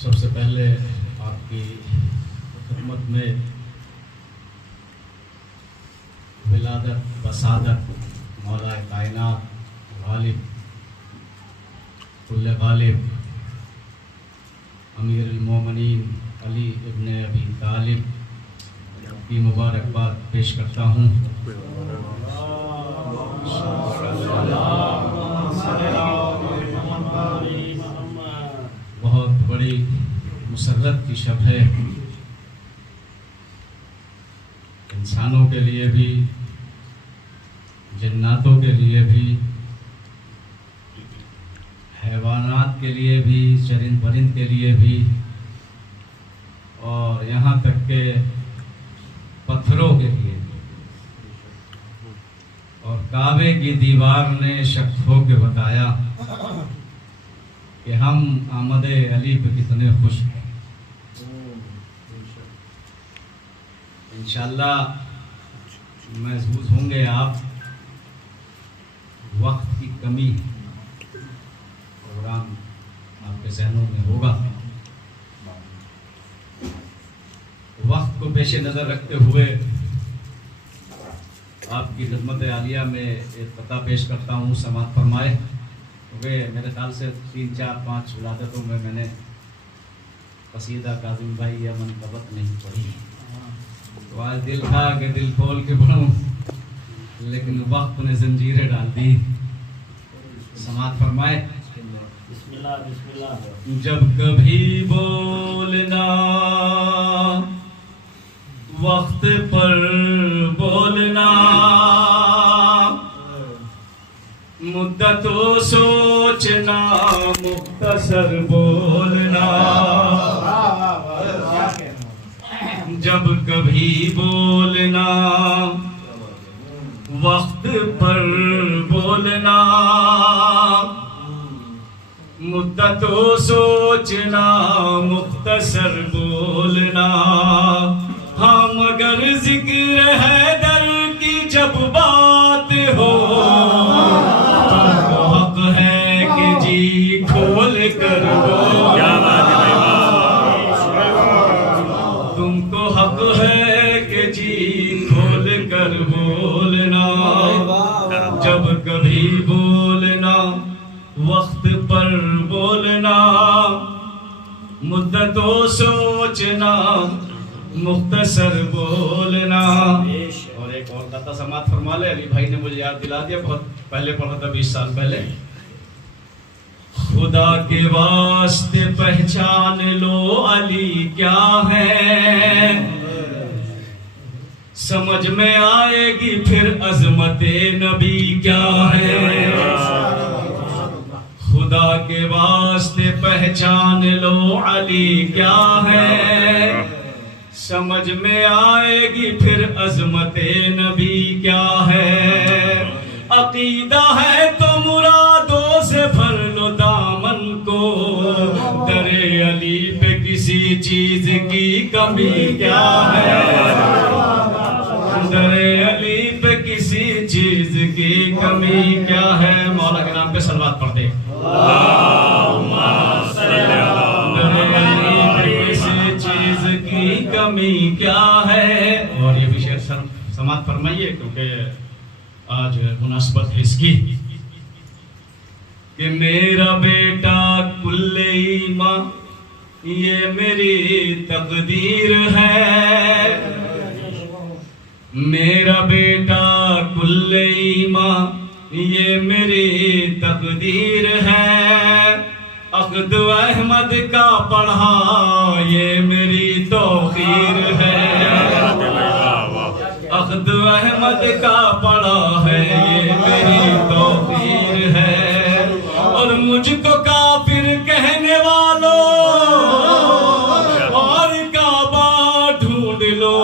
سب سے پہلے آپ کی خدمت میں ولادت بسادت مولا کائنات غالب کل غالب امیر المومنین علی ابن ابی طالب کی مبارکباد پیش کرتا ہوں۔ بہت بڑی مسرت کی شب ہے، انسانوں کے لیے بھی، جناتوں کے لیے بھی، حیوانات کے لیے بھی، چرند پرند کے لیے بھی، اور یہاں تک کہ پتھروں کے لیے بھی۔ اور کعبے کی دیوار نے شک ہو کے بتایا کہ ہم آمد علی پہ کتنے خوش ہیں۔ انشاءاللہ محظوظ ہوں گے آپ، وقت کی کمی ہے، پروگرام آپ کے ذہنوں میں ہوگا۔ وقت کو پیش نظر رکھتے ہوئے آپ کی خدمت عالیہ میں ایک قطعہ پیش کرتا ہوں، سماعت فرمائے، کیونکہ میرے خیال سے 3 4 5 ولادتوں میں نے قصیدہ کاظم بھائی یا منقبت نہیں پڑھی، تو آج دل تھا کہ دل کھول کے پڑھوں، لیکن وقت نے زنجیریں ڈال دی۔ سماعت فرمائے۔ جب کبھی بولنا وقت پر بولنا، مدت و سوچنا مختصر بولنا، جب کبھی بولنا وقت پر بولنا، مدت و سوچنا مختصر بولنا، ہاں مگر ذکر ہے در کی جب بات ہو، تم کو حق ہے کہ جی کھول کر بولنا، تم کو حق ہے کہ جی کھول کر بولنا، جب کبھی بولنا وقت پر بولنا، مدت و سوچنا مختصر بولنا۔ اور ایک اور قطعہ سماعت فرما لے، علی بھائی نے مجھے یاد دلا دیا، بہت پہلے پڑھا تھا 20 سال پہلے۔ خدا کے واسطے پہچان لو علی کیا ہے، سمجھ میں آئے گی پھر عظمت نبی کیا ہے، خدا کے واسطے پہچان لو علی کیا ہے، سمجھ میں آئے گی پھر عظمت نبی کیا ہے، عقیدہ ہے تو مرادوں سے بھر لو دامن کو، در علی پہ کسی چیز کی کمی کیا ہے، در علی پہ کسی چیز کی کمی کیا ہے، مولا کے نام پہ صلوات پڑھ دے۔ کمی کیا ہے، اور یہ بھی شعر سماعت فرمائیے کیونکہ آج مناسبت ہے اس کی، کہ میرا بیٹا کل ایمان یہ میری تقدیر ہے، میرا بیٹا کل ایمان یہ میری تقدیر ہے، عقد احمد کا پڑھا یہ میری توقیر ہے، عقد احمد کا پڑھا ہے یہ میری توقیر ہے، اور مجھ کو کافر کہنے والوں اور کعبہ ڈھونڈ لو،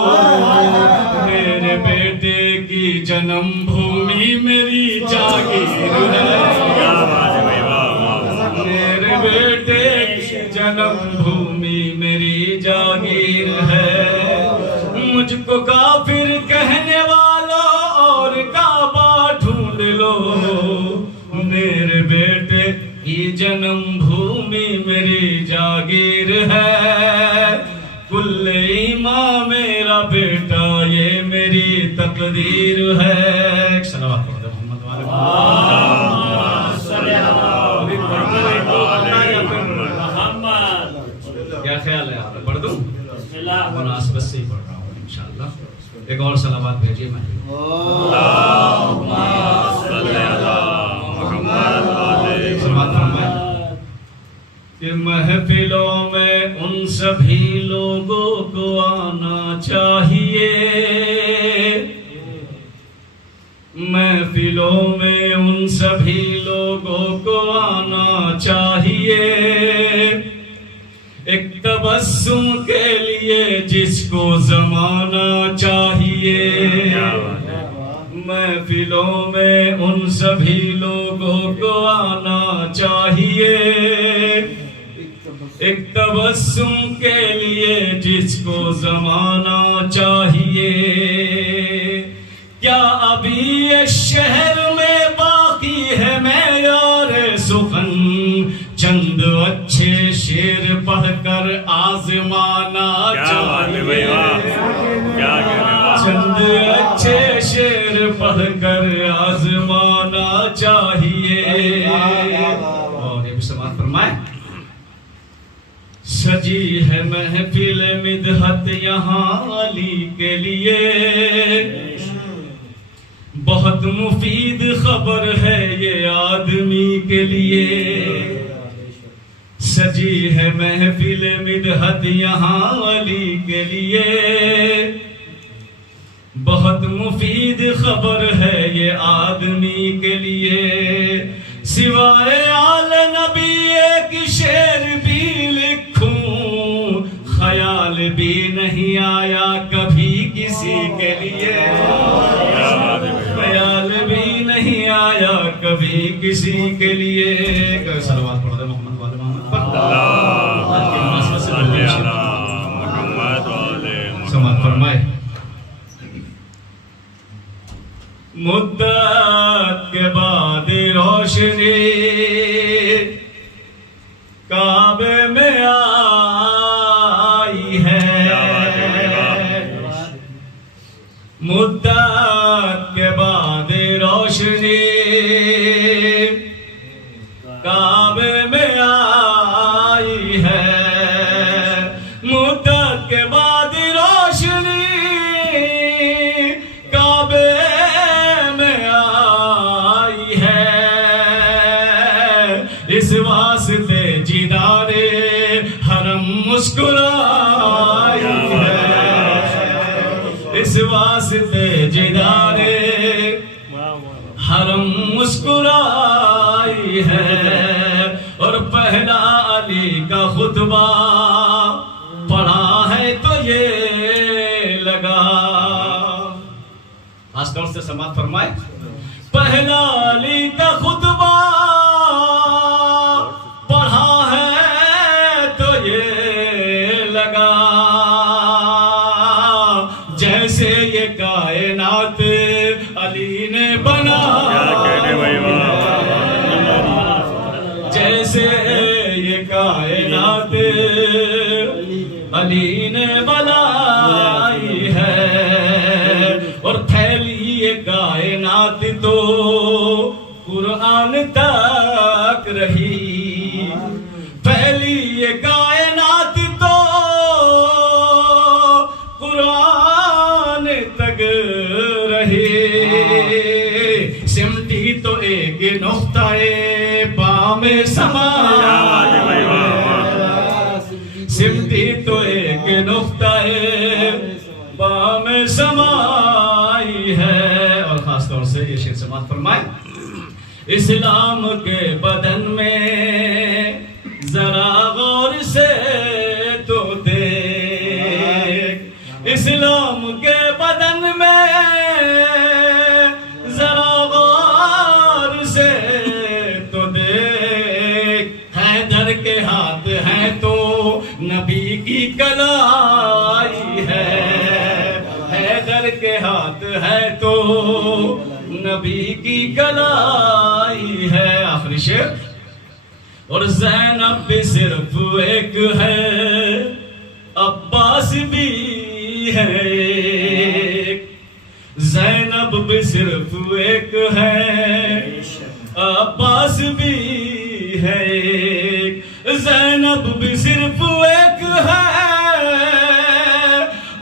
میرے بیٹے کی جنم بھومی میری جاگیر ہے، بیٹے کی جنم بھومی میری جاگیر ہے، مجھ کو کافر کہنے والا اور کعبہ ڈھونڈ لو، میرے بیٹے کی جنم بھومی میری جاگیر ہے، کل ایمان میرا بیٹا یہ میری تقدیر ہے. ایک صلوات پڑھ دو محمد والے محمد. کیا خیال ہے آپ پڑھ دوں؟ مناسبت سے ہی پڑھ رہا ہوں انشاءاللہ. ایک اور صلوات بھیجیے میں. کہ محفلوں میں ان سبھی لوگوں کو آنا چاہیے، محفلوں میں ان سبھی لوگوں کو آنا چاہیے، ایک تبسم کے لیے جس کو زمانہ چاہیے. محفلوں میں ان سبھی لوگوں کو آنا چاہیے، ایک تبسم کے لیے جس کو زمانہ چاہیے. کیا ابھی اس شہر میں باقی ہے معیار سخن، چند اچھے شعر پڑھ کر آزمانا چاہیے، چند اچھے شعر پڑھ کر آزمانا چاہیے. اور یہ بھی سماعت فرمائے. سجی ہے محفل مدحت یہاں علی کے لیے، بہت مفید خبر ہے یہ آدمی کے لیے. سجی ہے محفل مدحت یہاں علی کے لیے، بہت مفید خبر ہے یہ آدمی کے لیے. سوائے آل نبی ایک شعر بھی لکھوں، خیال بھی نہیں آیا کبھی کسی کے لیے، خیال بھی نہیں آیا کبھی کسی کے لیے. صلوات پڑھ دے محمد والے محمد پر. سماعت فرمائے. مدت کے بعد روشنی کعبے میں آئی ہے، مدت کے بعد روشنی کعبے میں آئی ہے، مدت کے بعد روشنی کعبے اس واسطے جدار حرم مسکرائی ہے، اس واسطے جدار حرم مسکرائی ہے. اور پہلا علی کا خطبہ پڑھا ہے تو یہ لگا. خاص طور سے سماعت فرمائے. پہلا علی کا خطبہ جیسے یہ کائنات علی نے بنائی، جیسے یہ کائنات علی نے بنائی ہے. اور پھیلی یہ کائنات تو قرآن تک رہی، پھیلی یہ کائنات تو قرآن تک رہی. سمٹی تو ایک نقطہ بام سما، سمٹی تو ایک نقطہ بام سمائی ہے. اور خاص طور سے یہ شعر سماعت فرمائے. اسلام کے بدن میں ذرا غور سے تو دیکھ، اسلام کے بدن میں ذرا غور سے تو دیکھ. حیدر کے ہاتھ ہیں تو نبی کی کلائی ہے، حیدر کے ہاتھ ہے تو نبی کی کلائی ہے. آخری شعر. اور زینب بھی صرف ایک ہے، عباس بھی ہے، زینب بھی صرف ایک ہے، عباس بھی ہے، زینب بھی صرف ایک ہے،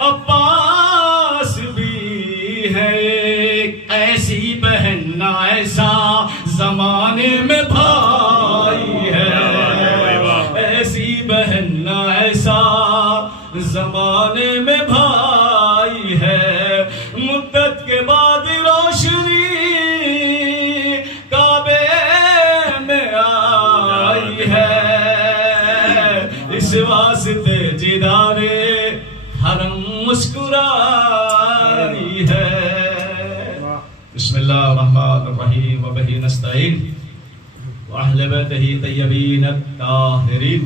عباس بھی ہے، ایسی بہن نہ ایسا زمانے میں بھائی ہے، ایسی بہن نہ ایسا زمانے میں بھائی ہے، مدت کے بعد روشنی کعبے میں آئی ہے، اس واسطے جدارے حرم مسکرائی ہے۔ بسم اللہ الرحمن الرحیم وبہ نستعین واہل بیتہ طیبین الطاہرین۔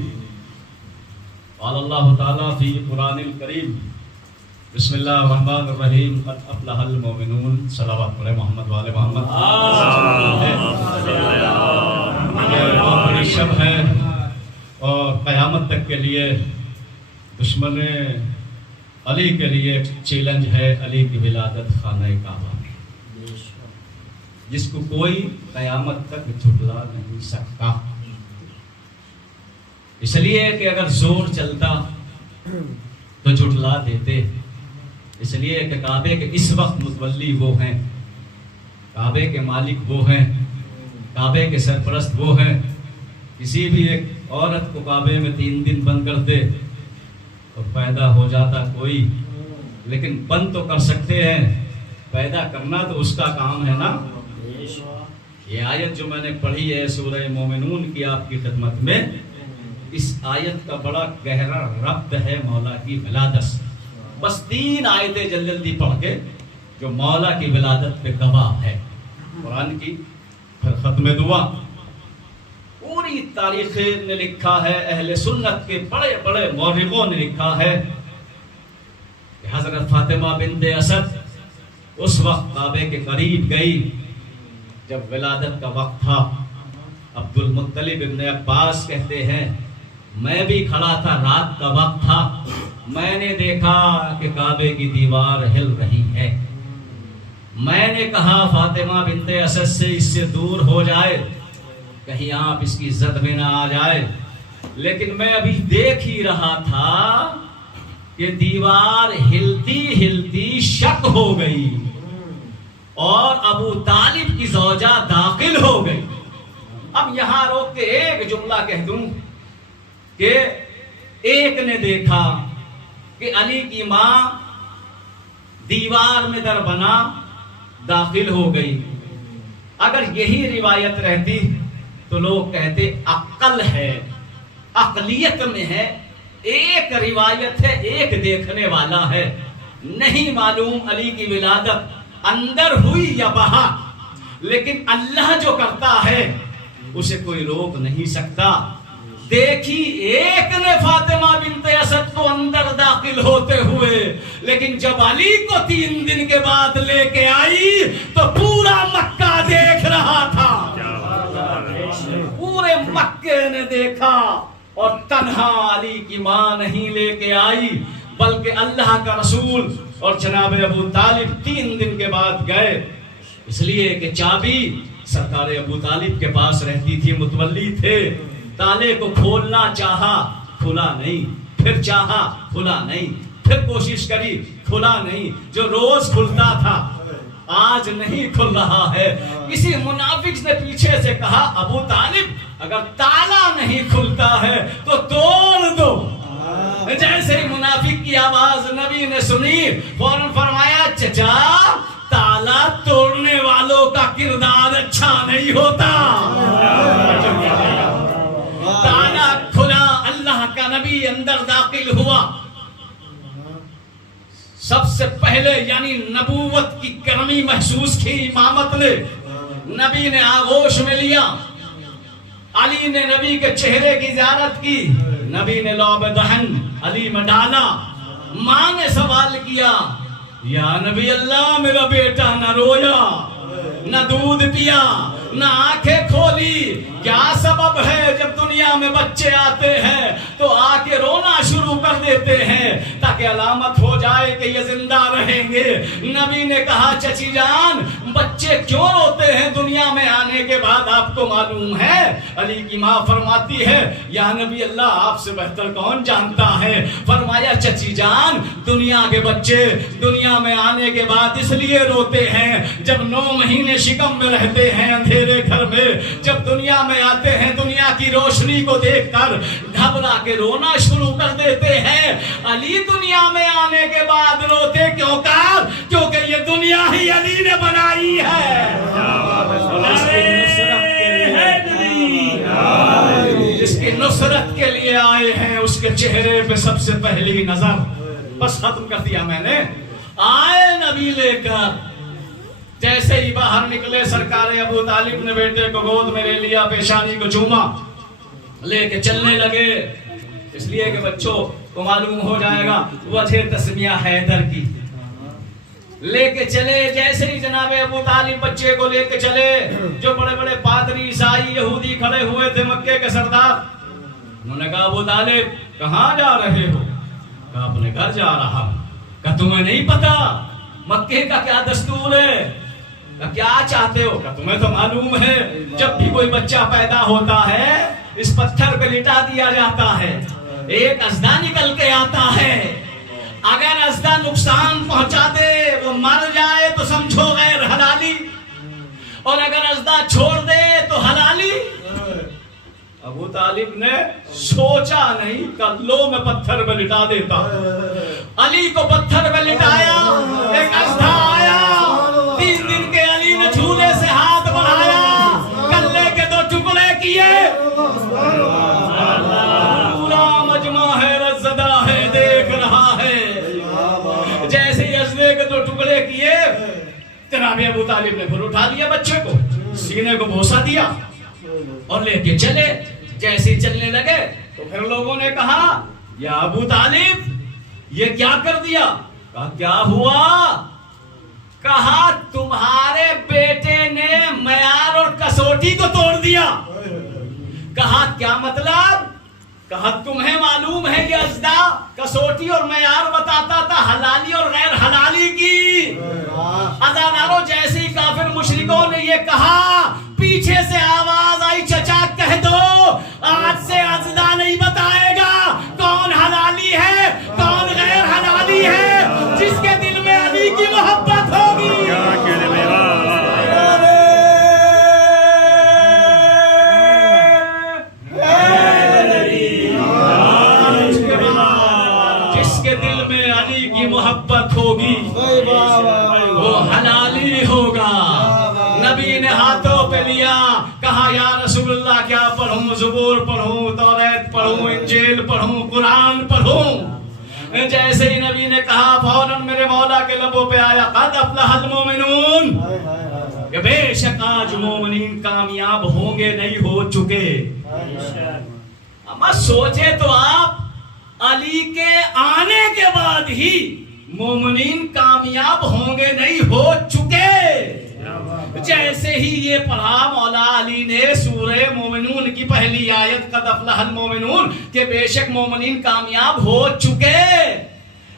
قال اللہ تعالیٰ فی قرآن الکریم بسم اللہ الرحمن الرحیم قد افلح المؤمنون۔ صلوات پڑھے محمد والے محمد۔ بہت بڑی شب ہے اور قیامت تک کے لیے دشمن علی کے لیے ایک چیلنج ہے، علی کی ولادت خانہ کعبہ میں، جس کو کوئی قیامت تک جھٹلا نہیں سکتا۔ اس لیے کہ اگر زور چلتا تو جھٹلا دیتے، اس لیے کہ کعبے کے اس وقت متولی وہ ہیں، کعبے کے مالک وہ ہیں، کعبے کے سرپرست وہ ہیں۔ کسی بھی ایک عورت کو کعبے میں 3 دن بند کر دے اور پیدا ہو جاتا کوئی، لیکن بند تو کر سکتے ہیں، پیدا کرنا تو اس کا کام ہے نا۔ یہ آیت جو میں نے پڑھی ہے سورہ مومنون کی آپ کی خدمت میں، اس آیت کا بڑا گہرا ربط ہے مولا کی ولادت سے۔ بس 3 آیتیں جلدی پڑھ کے جو مولا کی ولادت پہ گواہ ہے قرآن کی، پھر ختم دعا۔ پوری تاریخ نے لکھا ہے، اہل سنت کے بڑے بڑے مورخوں نے لکھا ہے کہ حضرت فاطمہ بنت اسد اس وقت کعبے کے قریب گئی جب ولادت کا وقت تھا۔ عبد المطلب ابن عباس کہتے ہیں میں بھی کھڑا تھا، رات کا وقت تھا، میں نے دیکھا کہ کعبے کی دیوار ہل رہی ہے، میں نے کہا فاطمہ بنت اسد سے اس سے دور ہو جائے، کہیں آپ اس کی زد میں نہ آ جائے، لیکن میں ابھی دیکھ ہی رہا تھا کہ دیوار ہلتی ہلتی شک ہو گئی اور ابو طالب کی زوجہ داخل ہو گئی۔ اب یہاں روک کے ایک جملہ کہہ دوں کہ ایک نے دیکھا کہ علی کی ماں دیوار میں در بنا داخل ہو گئی، اگر یہی روایت رہتی تو لوگ کہتے عقل ہے، عقلیت میں ہے، ایک روایت ہے، ایک دیکھنے والا ہے، نہیں معلوم علی کی ولادت اندر ہوئی یا باہر، لیکن اللہ جو کرتا ہے اسے کوئی روک نہیں سکتا۔ دیکھی ایک نے فاطمہ بنت اسد کو اندر داخل ہوتے ہوئے، لیکن جب علی کو 3 دن کے بعد لے کے آئی تو پورا مکہ دیکھ رہا تھا، پورے مکے نے دیکھا، اور تنہا علی کی ماں نہیں لے کے آئی بلکہ اللہ کا رسول اور جناب ابو طالب 3 دن کے بعد گئے، اس لیے کہ چابی سرکار ابو طالب کے پاس رہتی تھی، متولی تھے۔ تالے کو کھولنا چاہا، کھلا نہیں، پھر چاہا، کھلا نہیں، پھر کوشش کری، کھلا نہیں، جو روز کھلتا تھا آج نہیں کھل رہا ہے۔ کسی منافق نے پیچھے سے کہا ابو طالب اگر تالا نہیں کھلتا ہے تو توڑ دو۔ جیسے ہی منافق کی آواز نبی نے سنی فوراً فرمایا چچا تالا توڑنے والوں کا کردار اچھا نہیں ہوتا۔ تالا کھلا، اللہ کا نبی اندر داخل ہوا، سب سے پہلے یعنی نبوت کی گرمی محسوس کی امامت نے، نبی نے آغوش میں لیا، علی نے نبی کے چہرے کی زیارت کی، نبی نے لعب دہن علی میں ڈالا، ماں نے سوال کیا یا نبی اللہ میرا بیٹا نہ رویا، نہ دودھ پیا، نہ آنکھیں کھولی. کیا سبب ہے جب دنیا میں بچے آتے ہیں تو آ کے رونا شروع کر دیتے ہیں تاکہ علامت ہو جائے کہ یہ زندہ رہیں گے. نبی نے کہا چچی جان بچے کیوں روتے ہیں دنیا میں آنے کے بعد آپ کو معلوم ہے؟ علی کی ماں فرماتی ہے یا نبی اللہ آپ سے بہتر کون جانتا ہے. فرمایا چچی جان دنیا کے بچے دنیا میں آنے کے بعد اس لیے روتے ہیں جب 9 مہینے شکم میں رہتے ہیں اندھیرے گھر میں، جب دنیا میں آتے ہیں دنیا کی روشنی کو دیکھ کر گھبرا کے رونا شروع کر دیتے ہیں. علی دنیا میں آنے کے بعد روتے کیوں کر؟ کیونکہ یہ دنیا ہی علی نے بنائی ہے. جس کی نصرت کے لیے آئے ہیں اس کے چہرے پہ سب سے پہلی نظر. بس ختم کر دیا میں نے. آئے نبی لے کر، جیسے ہی باہر نکلے سرکار ابو طالب نے بیٹے کو گود میں لے لیا، پیشانی کو چوما، لے کے چلنے لگے. اس لیے کہ بچوں کو معلوم ہو جائے گا وجہ تسمیہ حیدر کی. لے کے چلے، جیسے ہی جناب ابو طالب بچے کو لے کے چلے، جو بڑے بڑے پادری عیسائی یہودی کھڑے ہوئے تھے مکے کے سردار، انہوں نے کہا ابو طالب کہاں جا رہے ہو؟ کہا اپنے گھر جا رہا ہوں. کہا تمہیں نہیں پتا مکے کا کیا دستور ہے؟ کہا کیا چاہتے ہو؟ کہا تمہیں تو معلوم ہے جب بھی کوئی بچہ پیدا ہوتا ہے اس پتھر پہ لٹا دیا جاتا ہے، ایک ازدا نکل کے آتا ہے. اگر ازدا نقصان پہنچا دے وہ مر جائے تو سمجھو غیر حلالی، اور اگر ازدا چھوڑ دے تو حلالی. ابو طالب نے سوچا نہیں کہ لو میں پتھر پہ لٹا دیتا. علی کو پتھر پہ لٹایا، ایک ازدا آیا، 3 دن کے علی نے جھولے سے ہاتھ بڑھایا، کلے کے 2 ٹکڑے کیے. پورا مجمع حیرت زدہ ہے، دیکھ رہا ہے. جیسے ہی ازدے کے 2 ٹکڑے کیے جناب ابو طالب نے پھر اٹھا لیا بچے کو، سینے کو بوسہ دیا اور لے کے چلے. جیسے ہی چلنے لگے تو پھر لوگوں نے کہا یا ابو طالب یہ کیا کر دیا؟ کہا کیا ہوا؟ کہا تمہارے بیٹے نے معیار اور کسوٹی کو توڑ دیا. کہا کیا مطلب؟ کہا تمہیں معلوم ہے یہ ازدا کسوٹی اور معیار بتاتا تھا حلالی اور غیر حلالی کی. ازادارو جیسے ہی کافر مشرکوں نے یہ کہا پیچھے سے آواز آئی چچا کہہ دو آج سے ازدا نہیں بتائے گا کون حلالی ہے کون غیر حلالی ہے. جس کے دل میں علی کی محبت ہوگی محبت ہوگی وہ حلالی ہوگا. نبی نے ہاتھوں پہ لیا، کہا یا رسول اللہ کیا پڑھوں؟ زبور پڑھوں، توریت پڑھوں، انجیل پڑھوں، قرآن پڑھوں؟ جیسے ہی نبی نے کہا فوراً میرے مولا کے لبوں پہ آیا قد افلح المومنون، کہ بے شک آج مومنین کامیاب ہوں گے نہیں ہو چکے. اما سوچے تو آپ علی کے آنے کے بعد ہی مومنین کامیاب ہوں گے نہیں ہو چکے. جیسے ہی یہ پڑھا مولا علی نے سورہ مومنون کی پہلی آیت قد افلح المومنون کہ بے شک مومنین کامیاب ہو چکے.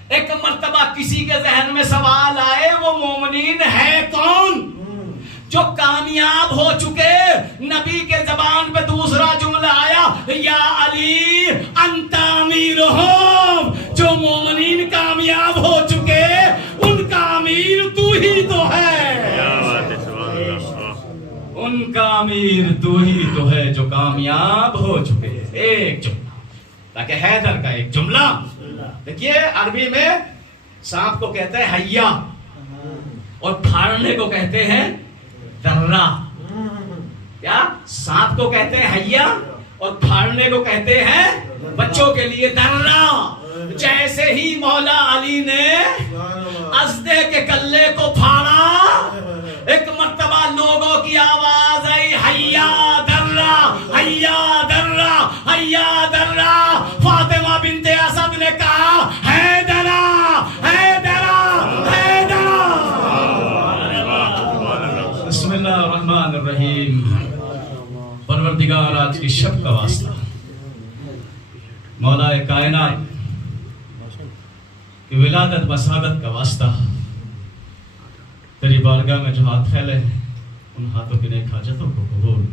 ایک مرتبہ کسی کے ذہن میں سوال آئے وہ مومنین ہے کون جو کامیاب ہو چکے؟ نبی کے زبان پہ دوسرا جملہ آیا یا علی انت امیرہم، جو مومنین کامیاب ہو چکے ان کا امیر تو ہی تو ہے. ان کا امیر تو ہی تو ہے جو کامیاب ہو چکے. ایک جملہ تاکہ حیدر کا ایک جملہ. دیکھیے عربی میں سانپ کو کہتے ہیں حیا اور پھاڑنے کو کہتے ہیں درہ. کیا؟ سانپ کو کہتے ہیں حیا اور پھاڑنے کو کہتے ہیں بچوں کے لیے درہ. جیسے ہی مولا علی نے ازدے کے کلے کو پھاڑا ایک مرتبہ لوگوں کی آواز آئی حیا درہ حیا درہ حیا درہ. فاطمہ بنت اسد نے کہا حیدرہ حیدرہ حیدرہ. بسم اللہ شب کا واسطہ، مولا کائنات کی ولادت بسادت کا واسطہ، تیری بارگاہ میں جو ہاتھ پھیلے ہیں ان ہاتھوں کی نیک حاجتوں کو قبول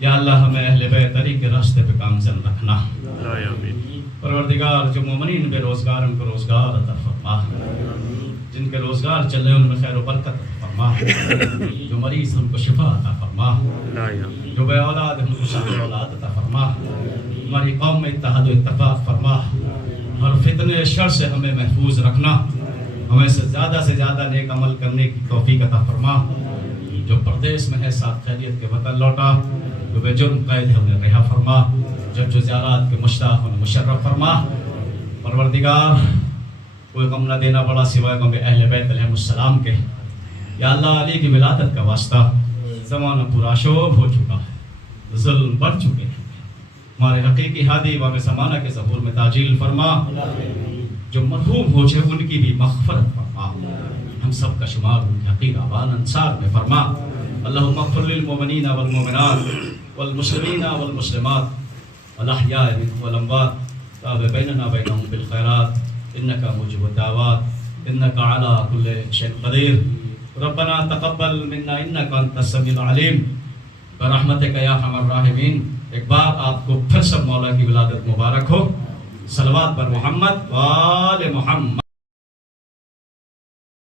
یا اللہ ہمیں اہل بیت علی کے راستے پہ گامزن رکھنا۔ پروردگار جو مومنین بے روزگار ان کو روزگار عطا فرما، جن کے روزگار چل رہے ہیں ان میں خیر و برکت عطا فرما، جو مریض ان کو شفا عطا فرما، جو بے اولاد ان کو شاد اولاد عطا فرما، ہماری قوم میں اتحاد و اتفاق فرما، ہر فتنے شر سے ہمیں محفوظ رکھنا، ہمیں سے زیادہ نیک عمل کرنے کی توفیق عطا فرما، جو پردیس میں ہے ساتھ خیریت کے وطن لوٹا، جو بے جرم قید ہے انہیں رہا فرما، جو زیارات کے مشتاق انہیں مشرف فرما۔ پروردگار کوئی غم نہ دینا بڑا سوائے غم اہل بیت علیہ السلام کے، یا اللہ علی کی ولادت کا واسطہ، زمانہ پورا شوب ہو چکا ہے، ظلم بڑھ چکے ہیں، ہمارے حقیقی ہادی امام زمانہ کے ظہور میں تاجیل فرما، جو مرحوم ہو چھے ان کی بھی مغفرت فرما، ہم سب کا شمار ان کے حقیق آبان انصار میں فرما۔ اللہم اغفر للمؤمنین والمؤمنات والمسلمین والمسلمات الاحیاء منهم والاموات تاب بیننا بینہم بالخیرات انکا مجیب الدعوات انکا علی کل شیء قدیر ربنا تقبل منا انکا انت السمیع العلیم برحمتک یا ارحم الراحمین۔ ایک بار آپ کو پھر سب مولا کی ولادت مبارک ہو، صلوات بر محمد و آل محمد۔